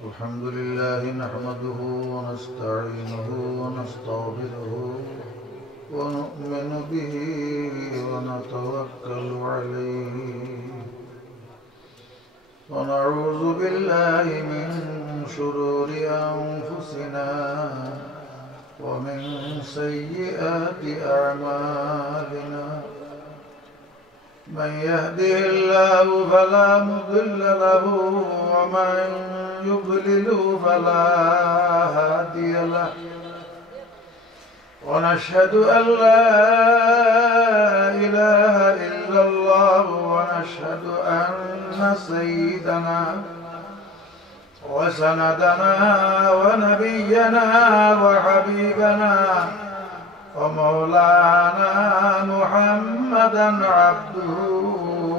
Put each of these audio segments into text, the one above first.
الحمد لله نحمده ونستعينه ونستغفره ونؤمن به ونتوكل عليه ونعوذ بالله من شرور أنفسنا ومن سيئات أعمالنا من يهده الله فلا مضل له ومن يضلل فلا هادي له ونشهد أن لا إله إلا الله ونشهد أن سيدنا وسندنا ونبينا وحبيبنا ومولانا محمدا عبده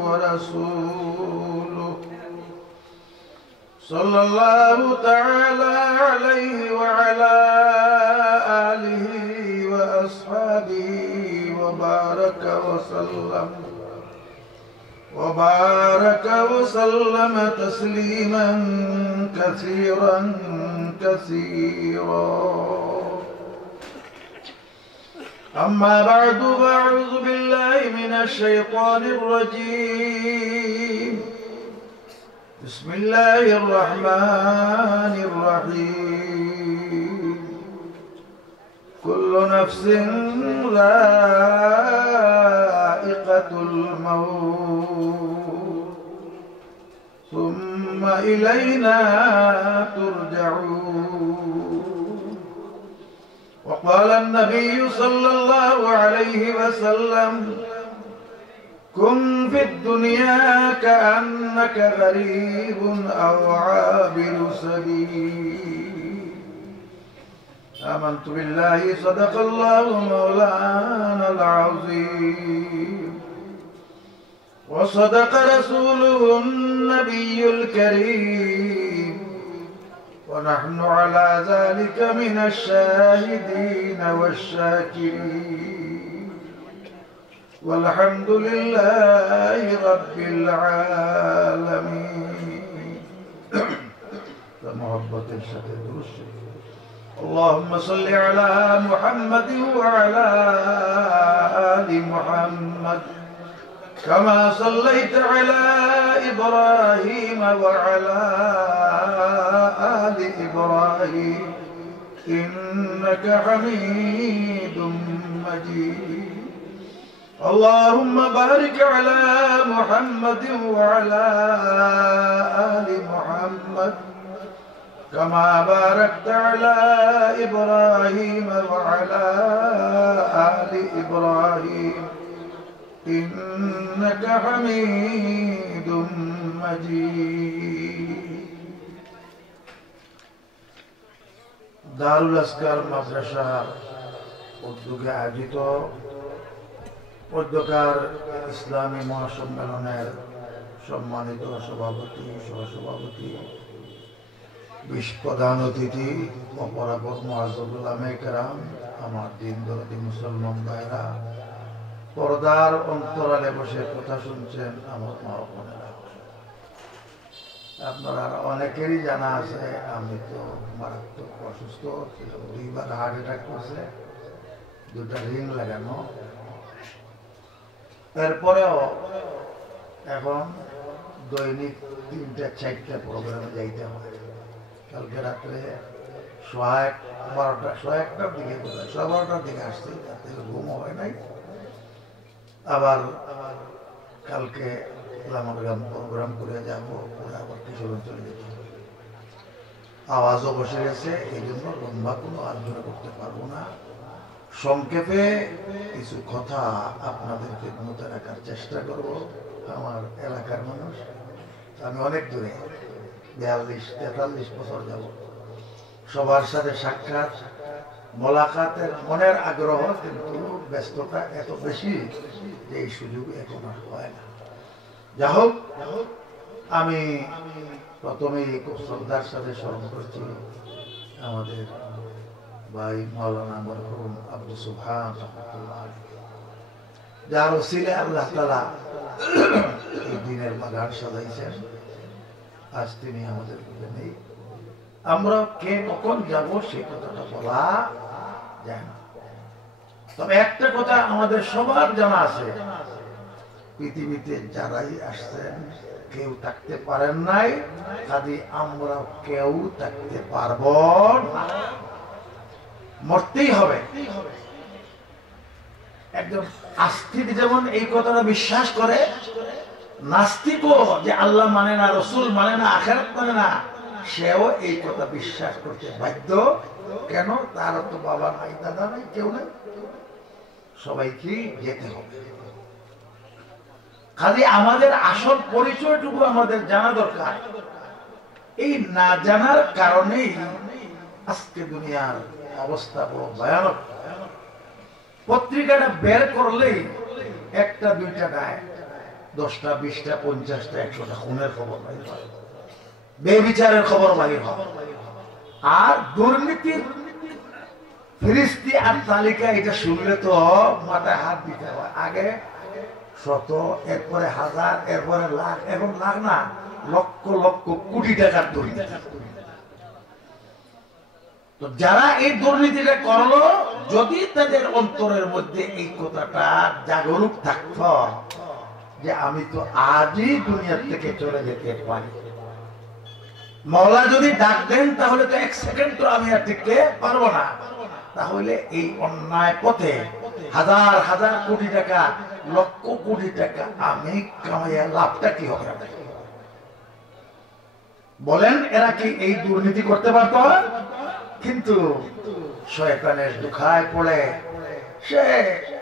ورسوله صلى الله تعالى عليه وعلى آله وأصحابه وبارك وسلم تسليما كثيرا كثيرا. أما بعد فأعوذ بالله من الشيطان الرجيم. بسم الله الرحمن الرحيم. كل نفس ذائقة الموت ثم إلينا ترجعون. وقال النبي صلى الله عليه وسلم: كن في الدنيا كأنك غريب أو عابر سبيل. آمنت بالله صدق الله مولانا العظيم وصدق رسوله النبي الكريم ونحن على ذلك من الشاهدين والشاكرين والحمد لله رب العالمين. فمحبة الشهيد الشريف. اللهم صل على محمد وعلى آل محمد كما صليت على إبراهيم وعلى آل إبراهيم إنك حميد مجيد. اللهم بارك على محمد وعلى آل محمد كما باركت على إبراهيم وعلى آل إبراهيم إنك حميد مجيد. দারুল আসকার মাদ্রাসা উদ্যোগে আয়োজিত মধ্যকার ইসলামী মহাসম্মেলনের সম্মানিত সভাপতি, সহসভাপতি, প্রধান অতিথি, অপরাপর মুআজ্জাজুল উলামায়ে কেরাম, আমার দিন দরদি মুসলমান ভাইরা, পর্দার অন্তরালে বসে কথা শুনছেন আমার মা ও বোনেরা, আপনারা অনেকেরই জানা আছে আমি তো মারাত্মক অসুস্থ ছিলাম। 2বার হার্ট অ্যাটাক করছে, 2টা রিং লাগানো। এরপরেও এখন দৈনিক 3টা-4টা প্রোগ্রামে যাইতে হয়। কালকে রাত্রে 1:30-1:00টার দিকে 12:30টার দিকে আসছি, তাতে ঘুমও হয় নাই। আবার কালকে ইসলামাবাদ প্রোগ্রাম করে যাবো, পরে আবার কিশোরগঞ্জ চলে যেতে হবে। আওয়াজও বসে গেছে, এই জন্য লম্বা কোনো আলোচনা করতে পারবো না। সংক্ষেপে কিছু কথা আপনাদেরকে মনে রাখার চেষ্টা করব। আমার এলাকার মানুষ, আমি অনেক দূরে 42-43 বছর যাব, সবার সাথে সাক্ষাৎ মোলাকাতের মনের আগ্রহ, কিন্তু ব্যস্ততা এত বেশি যে এই সুযোগ এখন আর হয় না। যা হোক, আমি প্রথমেই খুব শ্রদ্ধার সাথে স্মরণ করছি আমাদের ভাই মাওলানা মরহুম আব্দুল সুবহান রাহমাতুল্লাহ আলাইহি, যার ওসিলায় আল্লাহ তাআলা এই দিনের বাগান সাজাইছেন। আজ তিনি আমাদের মধ্যে নেই, আমরা কে কখন যাব সেই কথাটা বলা যায় না। তবে একটা কথা আমাদের সবার জানা আছে, পৃথিবীতে যারাই আসছেন কেউ থাকতে পারেন নাই, কাজে আমরা কেউ থাকতে পারব না, মরতেই হবে। একজন আস্তিক যেমন এই কথাটা বিশ্বাস করে, নাস্তিকও যে আল্লাহ মানে না, রসুল মানে না, আখিরাত মানে না, সেও এই কথা বিশ্বাস করতে বাধ্য। কেন? তার তো বাবা নাই, দাদা নাই, কেউ নাই, সবাইকে যেতে হবে। খালি আমাদের আসল পরিচয়টুকু আমাদের জানা দরকার। এই না জানার কারণেই আজকে দুনিয়ার অবস্থা বড় ভয়ানক। পত্রিকাটা বের করলেই একটা দুইটা গায়ে 10টা 20টা 50টা 100টা খুনের খবর বাহির হয়, বেবিচারের খবর বাহির হয়, আর দুর্নীতির ফিরিস্তি আর তালিকা এটা শুনলে তো মাথায় হাত দিতে হয়। আগে 100, এরপরে 1000, এরপরে লাখ, এখন লাখ না, লক্ষ লক্ষ কোটি টাকার দুর্নীতি। তো যারা এই দুর্নীতিটা করলো, যদি তাদের অন্তরের মধ্যে এই কথাটা জাগরুক থাকত যে আমি তো আজই দুনিয়া থেকে চলে যেতে পারি, মওলা যদি ডাক দেন তাহলে তো 1 সেকেন্ড তো আমি আর টিকতে পারবো না, তাহলে এই অন্যায় পথে হাজার হাজার কোটি টাকা, লক্ষ কোটি টাকা আমি কামাইয়া লাভটা কি হবে? বলেন, এরা কি এই দুর্নীতি করতে পারত? কিন্তু শয়তানের দুখায় পড়ে সে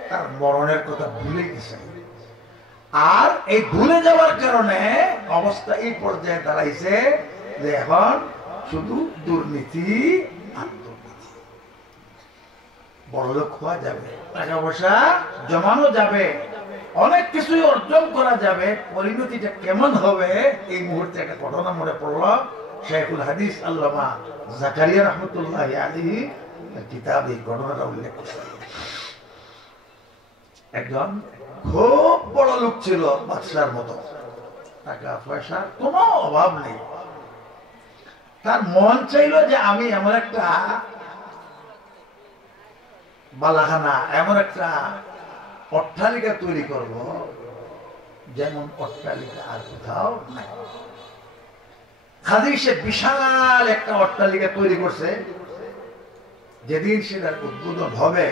তার মরণের কথা ভুলে গেছে। আর এই ভুলে যাওয়ার কারণে অবস্থা এই পর্যায়ে দাঁড়াইছে যে এখন শুধু দুর্নীতি আর দুর্নীতি। বড়লোক হওয়া যাবে, টাকা পয়সা জমানো যাবে, অনেক কিছুই অর্জন করা যাবে, পরিণতিটা কেমন হবে? এই মুহূর্তে একটা ঘটনা মনে পড়ল। শাইখুল হাদিস আল্লামা জাকারিয়া রহমতুল্লাহি আলাইহি কিতাবে এই ঘটনাটা উল্লেখ করেছেন। একজন খুব বড় লোক ছিল, বাদশার মতো, টাকা পয়সার কোনো অভাব নেই। তার মন চাইল যে আমি এমন একটা বালাখানা, এমন একটা অট্টালিকা তৈরি করব যেমন অট্টালিকা আর কোথাও নাই। খালি সে বিশাল একটা অট্টালিকা তৈরি করছে। যেদিন সেটার উদ্বোধন হবে,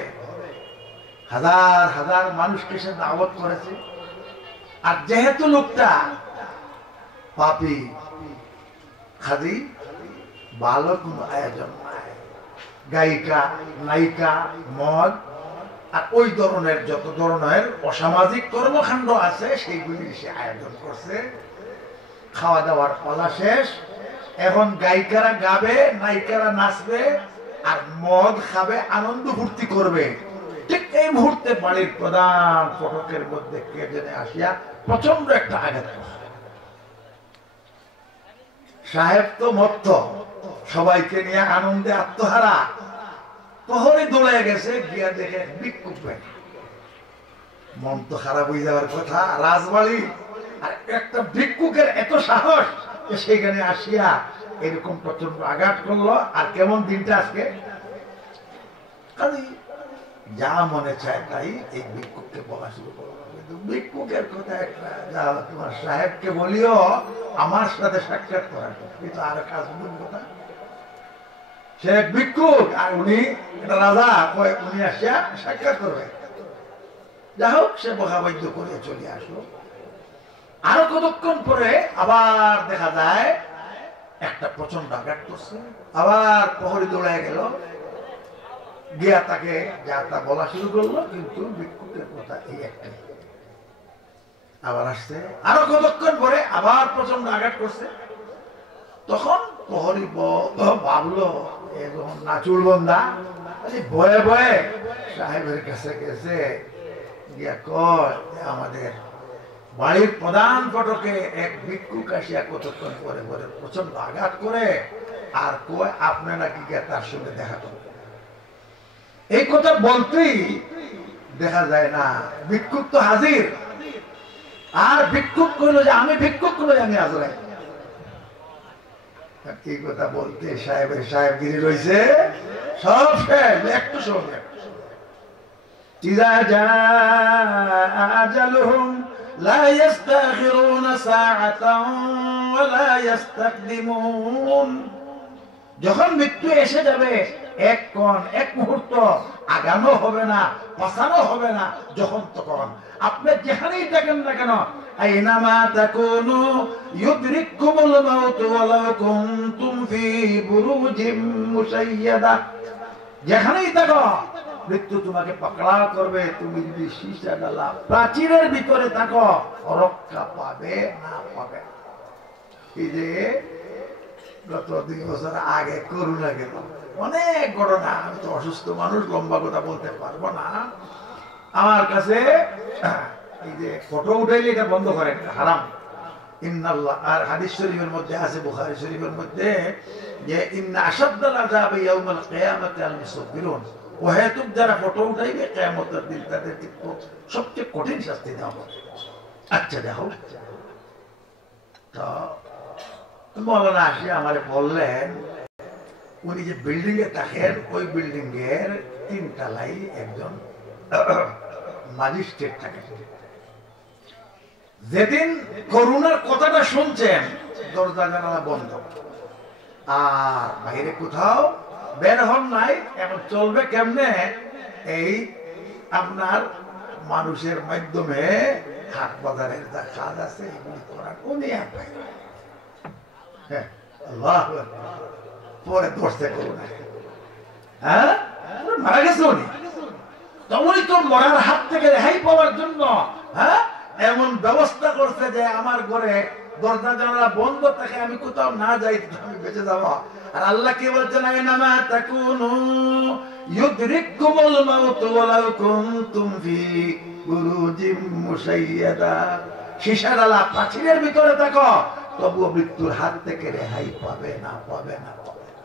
হাজার হাজার মানুষকে সে দাওয়াত করেছে। আর যেহেতু লোকটা পাপী, খালি ভালো কোনো আয়োজন নাই, গায়িকা, নায়িকা, মদ আর ওই ধরনের যত ধরনের অসামাজিক কর্মকাণ্ড আছে সেইগুলি সে আয়োজন করছে। খাওয়া দাওয়ার পালা শেষ, এখন গায়িকারা গাবে, নায়িকারা নাচবে, আর মদ খাবে, আনন্দ ফুর্তি করবে। ঠিক এই মুহূর্তে বাড়ির প্রধান ফটকের মধ্যে কে জেনে আসিয়া প্রচন্ড একটা আঘাত করছে। সাহেব তো মত্ত, সবাইকে নিয়ে আনন্দে আত্মহারা, প্রহরী দৌড়ে গেছে, গিয়া দেখে ভিক্ষুক পেন। মন তো খারাপ হয়ে যাওয়ার কথা, রাজবাড়ি, আর একটা ভিক্ষুকের এত সাহস সেখানে আসিয়া এরকম প্রচন্ড আঘাত করলো। আর কেমন দিনটা আজকে, খালি যা মনে চায় তাই এই ভিক্ষুককে বলা শুরু করলো। কিন্তু ভিক্ষুকের কথা একটা, যা তোমার সাহেবকে বলিও আমার সাথে সাক্ষাৎ করার, কিন্তু আর কাজ কথা। সে এক ভিক্ষুক আর উনি একটা রাজা, উনি আসিয়া সাক্ষাৎ করবে। যাই হোক, সে বকাবাদ্য করে চলে আসলো। আরো কতক্ষণ পরে আবার দেখা যায় একটা প্রচন্ড আঘাত করছে। আবার প্রহরী দৌড়ায় গেল, গিয়া তাকে যা তা বলা শুরু করলো, কিন্তু ভিক্ষুকের কথা এই একটাই। আবার আসছে, আরো কতক্ষণ পরে আবার প্রচন্ড আঘাত করছে। তখন প্রহরী ভাবলো যখন নাচুর বন্ধা, ভয়ে ভয়ে সাহেবের কাছে গেছে, গিয়া কয় আমাদের বাড়ির প্রধান ফটকে এক ভিক্ষুক আসিয়া কতক্ষণ পরে পরে প্রচন্ড আঘাত করে, আর কয় আপনারা কি তার সঙ্গে দেখা করবেন। এই কথা বলতেই দেখা যায় না ভিক্ষুক তো হাজির। আর ভিক্ষুক কইল যে আমি ভিক্ষুক, কইল আমি আজরাই। কি কথা বলতে সাহেবের সাহেবগিরি রয়েছে, সব শেষ একটু সময়। ইযা জাআ আজালুহুম লা ইস্তাখিরুনা সাআতান ওয়া লা ইস্তাকদিমুন। যখন মৃত্যু এসে যাবে এক ক্ষণ এক মুহূর্ত আগানো হবে না, পাছানো হবে না, যখন তখন। আপনি যেখানেই থাকেন না কেন, আইনামা তাকুনু ইউদরিকুমুল মাউত ওয়ালাউ কুনতুম ফি বুরুজিম মুশাইয়াদা। যেখানেই থাকো মৃত্যু তোমাকে পাকড়াও করবে। তুমি যদি সীসা ডালা প্রাচীরের ভিতরে থাকো, রক্ষা পাবে না পাবে। এই যে গত 2 বছর আগে করোনা গেল, অনেক ঘটনা। আমি তো অসুস্থ মানুষ, লম্বা কথা বলতে পারবো না। আমার কাছে এই যে ফটো উঠাইলে এটা বন্ধ করেন, হারাম। ইন্নাল্লাহ, আর হাদিস শরীফের মধ্যে আছে, বুখারী শরীফের মধ্যে, যে ইন্না আশাদ্দাল আযাব ইয়াউমাল কিয়ামাতি আল মুসাব্বিরুন। ওহেতুক যারা ফটো উঠাইবে কিয়ামতের দিন তাদের সবচেয়ে কঠিন শাস্তি দেওয়া হবে। আচ্ছা দেখো, তো মৌলানা আসি আমারে বললেন, উনি যে বিল্ডিং এ থাকেন ওই বিল্ডিং এর 3 তলায় একজন ম্যাজিস্ট্রেট থাকেন। যেদিন করোনার কথাটা শুনছেন, দরজা জানালা বন্ধ, আর বাইরে কোথাও বের হন নাই। এখন চলবে কেমনে? এই আপনার মানুষের মাধ্যমে হাট বাজারের যা কাজ আছে এগুলি করার উনি আর পাই। হ্যাঁ, আল্লাহু আকবার। পরে ধরছে করোনা, হ্যাঁ মারা গেছে উনি। তো উনি তো মরার হাত থেকে রেহাই পাওয়ার জন্য হ্যাঁ এমন ব্যবস্থা করছে যে আমার ঘরে দরজা জানালা বন্ধ থাকে, আমি কোথাও না যাই, আমি বেঁচে যাব। আর আল্লাহ কি বলছেন, আইনামা তাকুনু ইউদরিকুমুল মাউত ওয়ালাউ কুনতুম ফি বুরুজিম মুশাইয়াদা। সীসা ডালা প্রাচীরের ভিতরে থাকো, তবুও মৃত্যুর হাত থেকে রেহাই পাবে না, পাবে না, পাবে না।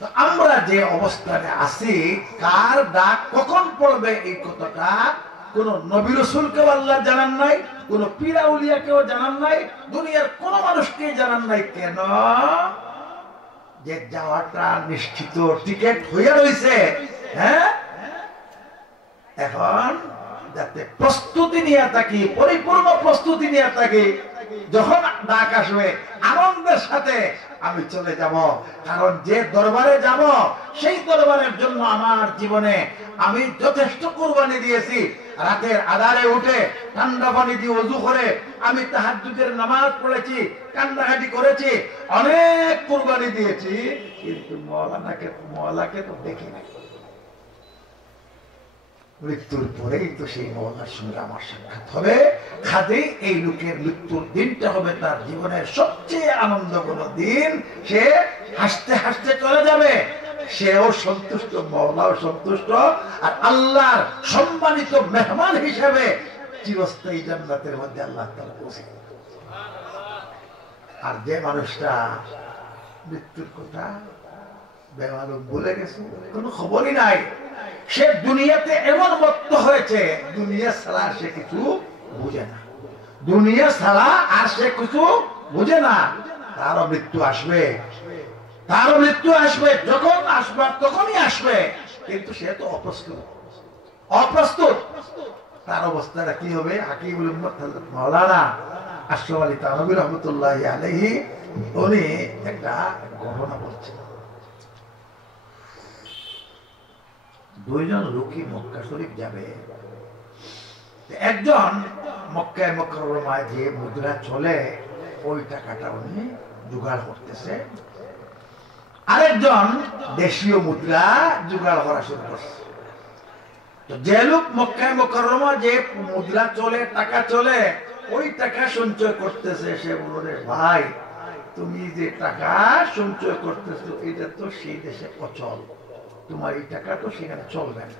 তো আমরা যে অবস্থানে আছি, কার ডাক কখন পড়বে এই কথাটা কোন নবী রাসূলকেও আল্লাহ জানান নাই, কোন পীর আউলিয়াকেও জানান নাই, দুনিয়ার কোন মানুষকে জানান নাই। কেন? যে যাওয়াটা নিশ্চিত, টিকেট হয়ে রয়েছে। হ্যাঁ, এখন যাতে প্রস্তুতি নিয়ে থাকি, পরিপূর্ণ প্রস্তুতি নিয়ে থাকি, যখন ডাক আসবে আনন্দের সাথে আমি চলে যাব। কারণ যে দরবারে যাব সেই দরবারের জন্য আমার জীবনে আমি যথেষ্ট কুরবানি দিয়েছি। রাতের আধারে উঠে ঠান্ডা পানি দিয়ে ওযু করে আমি তাহাজ্জুদের নামাজ পড়েছি, কান্নাকাটি করেছি, অনেক কুরবানি দিয়েছি, কিন্তু মওলাকে তো দেখি নাই। মৃত্যুর পরেই তো সেই মওলার সঙ্গে আমার সাক্ষাৎ হবে। খাদেই এই লোকের মৃত্যুর দিনটা হবে তার জীবনের সবচেয়ে আনন্দঘন দিন। সে হাসতে হাসতে চলে যাবে, সেও সন্তুষ্ট, মওলাও সন্তুষ্ট, আর আল্লাহর সম্মানিত মেহমান হিসেবে চিরস্থায়ী জান্নাতের মধ্যে আল্লাহ তাআলা পৌঁছে। আর যে মানুষটা মৃত্যুর কথা বেমালুম ভুলে গেছে, কোনো খবরই নাই, সে দুনিয়াতে এমন মত্ত হয়েছে, দুনিয়া ছাড়া সে কিছু বুঝে না, দুনিয়া ছাড়া আর সে কিছু বুঝে না। তারও মৃত্যু আসবে, তারও মৃত্যু আসবে, যখন আসবার তখনই আসবে, কিন্তু সে তো অপ্রস্তুত, অপ্রস্তুত। তার অবস্থাটা কি হবে? হাকিমুল উম্মত হযরত মাওলানা আশরাফ আলী থানভী রাহমাতুল্লাহি আলাইহি উনি একটা ঘটনা বলছেন। 2 জন লোকই মক্কা শরীফ যাবে। একজন মক্কায় মুকাররমায় যে মুদ্রা চলে ওই টাকাটা উনি জোগাড় করতেছে, আরেকজন দেশীয় মুদ্রা জোগাড় করা শুরু করছে। যে লোক মক্কায় মুকাররমা যে মুদ্রা চলে, টাকা চলে, ওই টাকা সঞ্চয় করতেছে, সে বলল, ভাই তুমি যে টাকা সঞ্চয় করতেছো এটা তো সেই দেশে অচল, তোমার এই টাকা তো সেখানে চলবে না।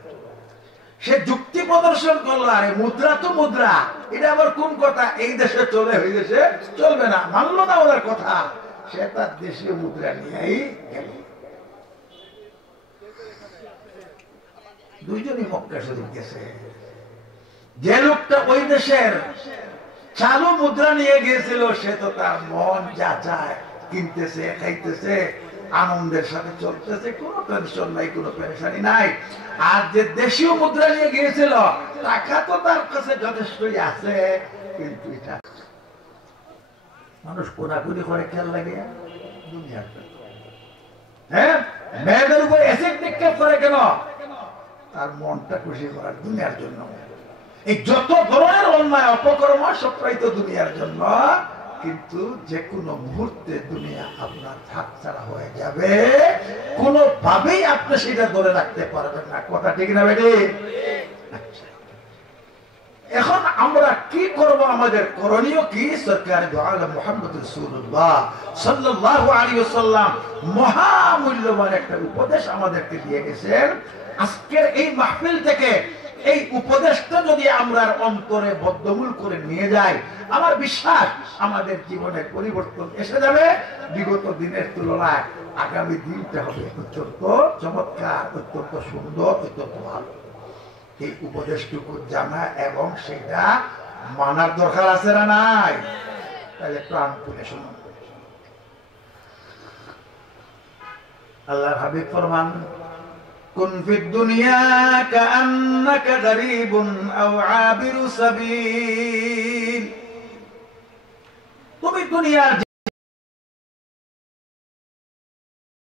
সে যুক্তি প্রদর্শন করলো, আরে মুদ্রা তো মুদ্রা, এটা আবার কোন কথা, এই দেশে চলে ওই দেশে চলবে না, মানলো না ওদের কথা। সে তার দেশীয় মুদ্রা নিয়েই গেল। 2 জনই মক্কা শরীফ গেছে। যে লোকটা ওই দেশের চালু মুদ্রা নিয়ে গিয়েছিল, সে তো তার মন যা চায় কিনতেছে, খাইতেছে, আনন্দের সাথে চলতেছে, কোনো টেনশন নাই, কোনো পেরেশানি নাই। আর যে দেশীয় মুদ্রা নিয়ে গিয়েছিল, টাকা তো তার কাছে যথেষ্টই আছে, কিন্তু এটা মানুষ কোনাকুনি করে খেয়াল লাগে দুনিয়ার জন্য। হ্যাঁ, মেয়েদের উপর অ্যাসিড নিক্ষেপ করে কেন? তার মনটা খুশি করার, দুনিয়ার জন্য। এই যত ধরনের অন্যায় অপকর্ম সবটাই তো দুনিয়ার জন্য, কিন্তু যে কোনো মুহূর্তে দুনিয়া আপনার হাত ছাড়া হয়ে যাবে, কোনোভাবেই আপনি সেটা ধরে রাখতে পারবেন না। কথা ঠিক না বেটি? আচ্ছা, এখন আমরা কি করব? আমাদের করণীয় কি? সরকার দু আলম মুহাম্মদ রাসূলুল্লাহ সাল্লাল্লাহু আলাইহি ওয়াসাল্লাম মহামূল্যবান একটা উপদেশ আমাদেরকে দিয়ে গেছেন। আজকের এই মাহফিল থেকে এই উপদেশটা যদি আমরা অন্তরে বদ্ধমূল করে নিয়ে যাই, আমার বিশ্বাস আমাদের জীবনের পরিবর্তন এসে যাবে। বিগত দিনের তুলনায় আগামী দিনটা হবে অত্যন্ত চমৎকার, অত্যন্ত সুন্দর, অত্যন্ত ভালো। এই উপদেশটুকু জানা এবং সেটা মানার দরকার আছে না নাই? তাহলে প্রাণ খুলে শুনুন। আল্লাহর হাবিব ফরমান, কুন ফিদ দুনিয়া কাআন্নাকা গরীবুন আও আবিরু সাবিল। তুমি দুনিয়ার